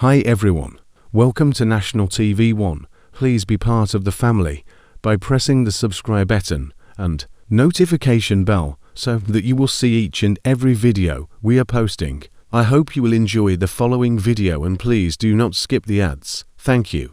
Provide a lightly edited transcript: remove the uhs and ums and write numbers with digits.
Hi everyone, welcome to National TV 1. Please be part of the family by pressing the subscribe button and notification bell so that you will see each and every video we are posting. I hope you will enjoy the following video and please do not skip the ads. Thank you.